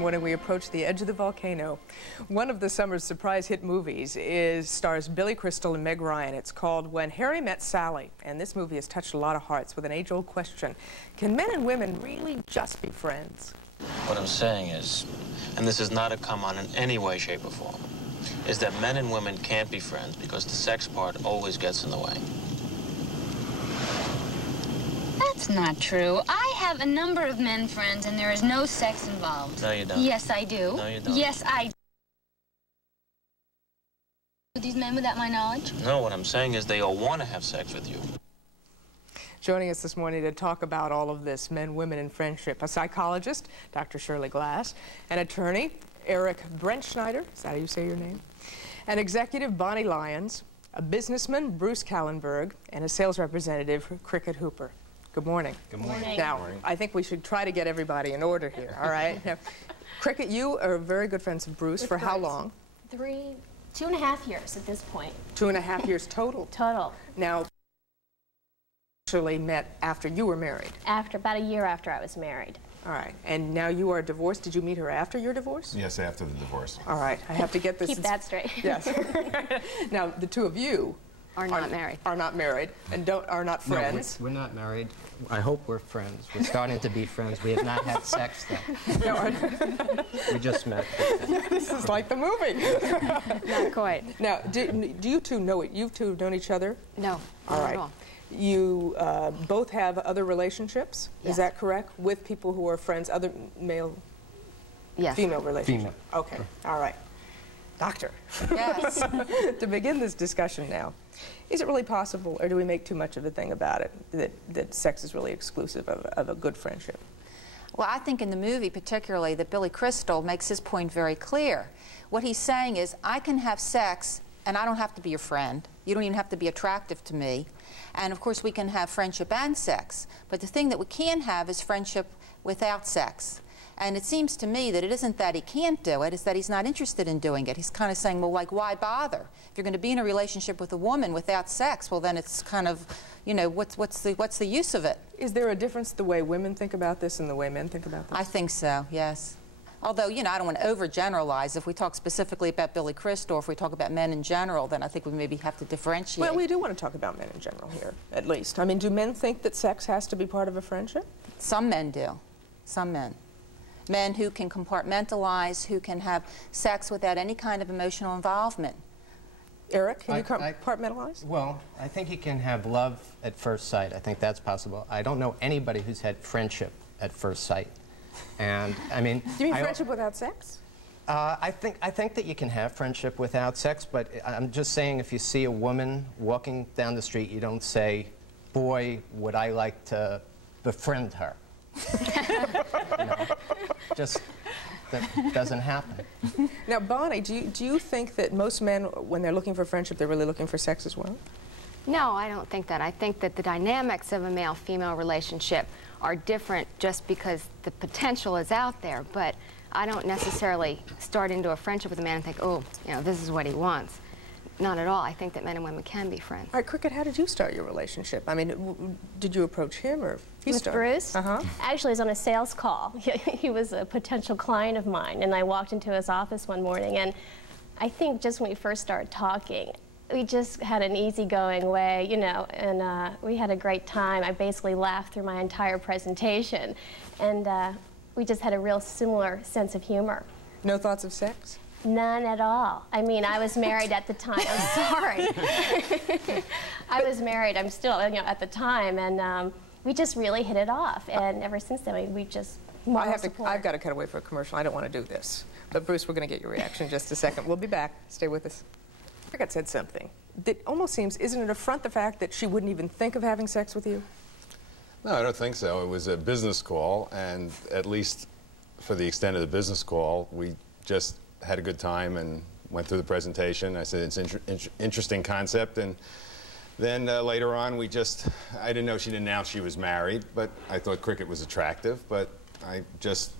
morning we approach the edge of the volcano. One of the summer's surprise hit movies stars Billy Crystal and Meg Ryan. It's called When Harry Met Sally, and this movie has touched a lot of hearts with an age-old question. Can men and women really just be friends? What I'm saying is, and this is not a come on in any way, shape, or form, is that men and women can't be friends because the sex part always gets in the way. That's not true. I have a number of men friends, and there is no sex involved. No, you don't. Yes, I do. No, you don't. Yes, I do. These men without my knowledge? No, what I'm saying is they all want to have sex with you. Joining us this morning to talk about all of this, men, women, and friendship, a psychologist, Dr. Shirley Glass, an attorney, Eric Brentschneider, is that how you say your name? An executive, Bonnie Lyons, a businessman, Bruce Kallenberg, and a sales representative, Cricket Hooper. Good morning. Good morning. Now, Good morning. I think we should try to get everybody in order here, all right? Now, Cricket, you are very good friends of Bruce for how long? 2.5 years at this point. 2.5 years total? Total. Now, actually met after you were married? About a year after I was married. All right. And now you are divorced. Did you meet her after your divorce? Yes, after the divorce. All right. I have to get this. Keep that straight. Yes. Now, the two of you are not married. Are not married and are not friends. No, we're not married. I hope we're friends. We're starting to be friends. We have not had sex though. We just met. This is like the movie. Not quite. Now, do you two know it? You two have known each other? No. All right. At all. You both have other relationships, Yes. Is that correct? With people who are friends, other male, Yes. female relationships? Female. Okay, all right. Doctor, Yes. to begin this discussion now, is it really possible, or do we make too much of a thing about it, that sex is really exclusive of a good friendship? Well, I think in the movie particularly that Billy Crystal makes his point very clear. What he's saying is, I can have sex and I don't have to be your friend. You don't even have to be attractive to me. And of course we can have friendship and sex. But the thing that we can have is friendship without sex. And it seems to me that it isn't that he can't do it, it's that he's not interested in doing it. He's kind of saying, well, like, why bother? If you're going to be in a relationship with a woman without sex, well, then it's kind of, you know, what's the use of it? Is there a difference the way women think about this and the way men think about this? I think so, yes. Although, you know, I don't want to overgeneralize. If we talk specifically about Billy Crystal, or if we talk about men in general, then I think we maybe have to differentiate. Well, we do want to talk about men in general here, at least. I mean, do men think that sex has to be part of a friendship? Some men do. Some men. Men who can compartmentalize, who can have sex without any kind of emotional involvement. Eric, can you compartmentalize? Well, I think you can have love at first sight. I think that's possible. I don't know anybody who's had friendship at first sight. And I mean, Do you mean friendship without sex? I think that you can have friendship without sex, but I'm just saying, if you see a woman walking down the street, you don't say, boy, would I like to befriend her. You know, just that doesn't happen. Now, Bonnie, do you think that most men, when they're looking for friendship, they're really looking for sex as well? No, I don't think that. I think that the dynamics of a male-female relationship are different just because the potential is out there, but I don't necessarily start into a friendship with a man and think, oh, you know, this is what he wants. Not at all. I think that men and women can be friends. All right, Cricket, how did you start your relationship? I mean, did you approach him or he With started? Bruce? Uh-huh. Actually, it was on a sales call. He was a potential client of mine, and I walked into his office one morning, and I think just when we first started talking, we just had an easygoing way, you know, and we had a great time. I basically laughed through my entire presentation, and we just had a real similar sense of humor. No thoughts of sex? None at all. I mean, I was married at the time. I'm sorry. I was married. I'm still, you know, at the time, and we just really hit it off. And ever since then, we just I've got to cut away for a commercial. I don't want to do this. But Bruce, we're going to get your reaction in just a second. We'll be back. Stay with us. Cricket said something that almost seems, isn't it an affront, the fact that she wouldn't even think of having sex with you? No, I don't think so. It was a business call, and at least for the extent of the business call, we just had a good time and went through the presentation. I said it's an interesting concept, and then later on I didn't know she didn't announce she was married, but I thought Cricket was attractive. But I just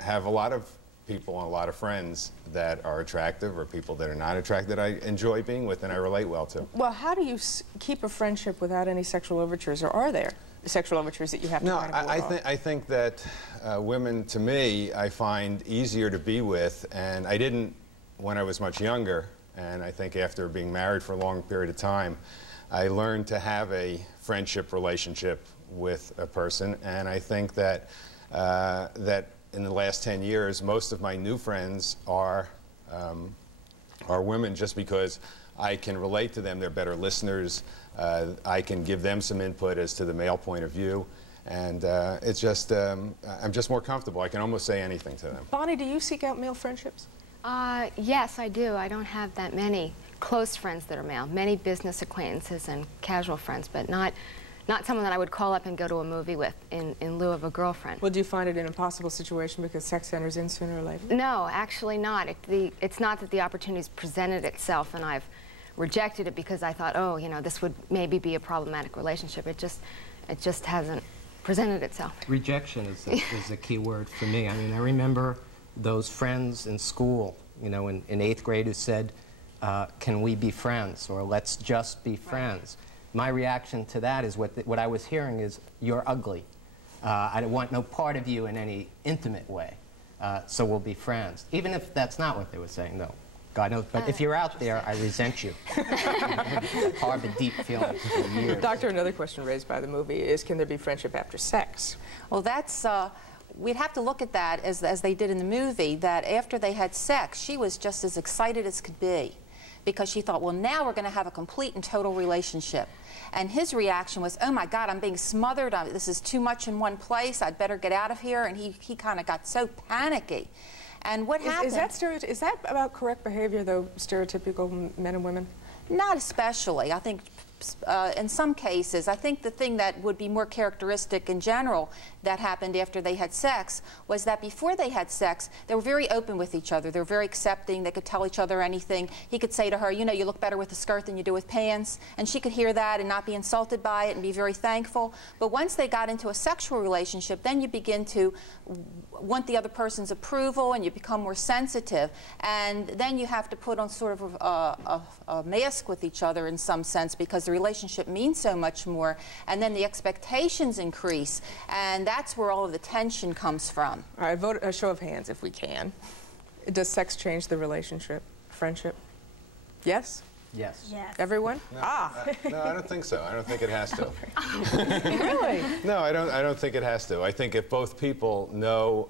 have a lot of people and a lot of friends that are attractive, or people that are not attractive, that I enjoy being with and I relate well to. Well, how do you keep a friendship without any sexual overtures, or are there? sexual overtures that you have to No, kind of ward off? I think that women, to me, I find easier to be with, and I didn't when I was much younger, and I think after being married for a long period of time, I learned to have a friendship relationship with a person, and I think that that in the last 10 years, most of my new friends are women, just because I can relate to them. They're better listeners. I can give them some input as to the male point of view, and it's just I'm just more comfortable. I can almost say anything to them. Bonnie, do you seek out male friendships? Yes, I do. I don't have that many close friends that are male. Many business acquaintances and casual friends, but not someone that I would call up and go to a movie with in lieu of a girlfriend. Well, do you find it an impossible situation because sex enters in sooner or later? No, actually not. It's not that the opportunity's presented itself and I've rejected it because I thought, oh, you know, this would maybe be a problematic relationship. It just hasn't presented itself. Rejection is a key word for me. I mean, I remember those friends in school, you know, in 8th grade who said, can we be friends, or let's just be friends. My reaction to that is what I was hearing is, you're ugly. I don't want no part of you in any intimate way, so we'll be friends. Even if that's not what they were saying, no. God knows, but if you're out there, I resent you. Harbor deep feelings for years. Doctor, another question raised by the movie is, can there be friendship after sex? Well, that's, we'd have to look at that as they did in the movie, that after they had sex, she was just as excited as could be, because she thought, well, now we're going to have a complete and total relationship. And his reaction was, oh my God, I'm being smothered. This is too much in one place. I'd better get out of here. And he kind of got so panicky. And what happened? Is that about correct behavior, though, stereotypical men and women? Not especially. I think in some cases, I think the thing that would be more characteristic in general that happened after they had sex was that before they had sex, they were very open with each other. They were very accepting. They could tell each other anything. He could say to her, you know, you look better with a skirt than you do with pants. And she could hear that and not be insulted by it and be very thankful. But once they got into a sexual relationship, then you begin to want the other person's approval, and you become more sensitive. And then you have to put on sort of a mask with each other in some sense, because the relationship means so much more. And then the expectations increase. And that's where all of the tension comes from. All right, vote a show of hands if we can. Does sex change the relationship, friendship? Yes? Yes. Yes. Everyone? No, no, I don't think so. I don't think it has to. Really? No, I don't think it has to. I think if both people know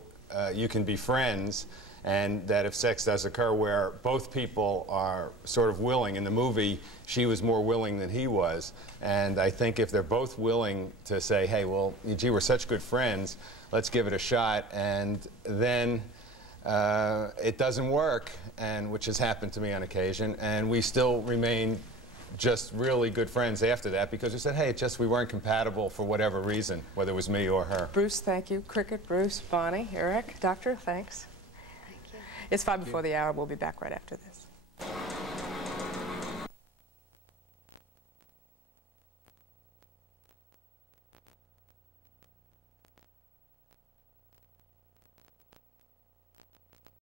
you can be friends, and that if sex does occur where both people are sort of willing, in the movie she was more willing than he was, and I think if they're both willing to say, hey, well, gee, we're such good friends, let's give it a shot, and then it doesn't work, and which has happened to me on occasion, and we still remain just really good friends after that, because we said, hey, it's just we weren't compatible for whatever reason, whether it was me or her. Bruce, thank you. Cricket, Bruce, Bonnie, Eric, Doctor, thanks. Thank you. It's 5 before the hour. We'll be back right after this.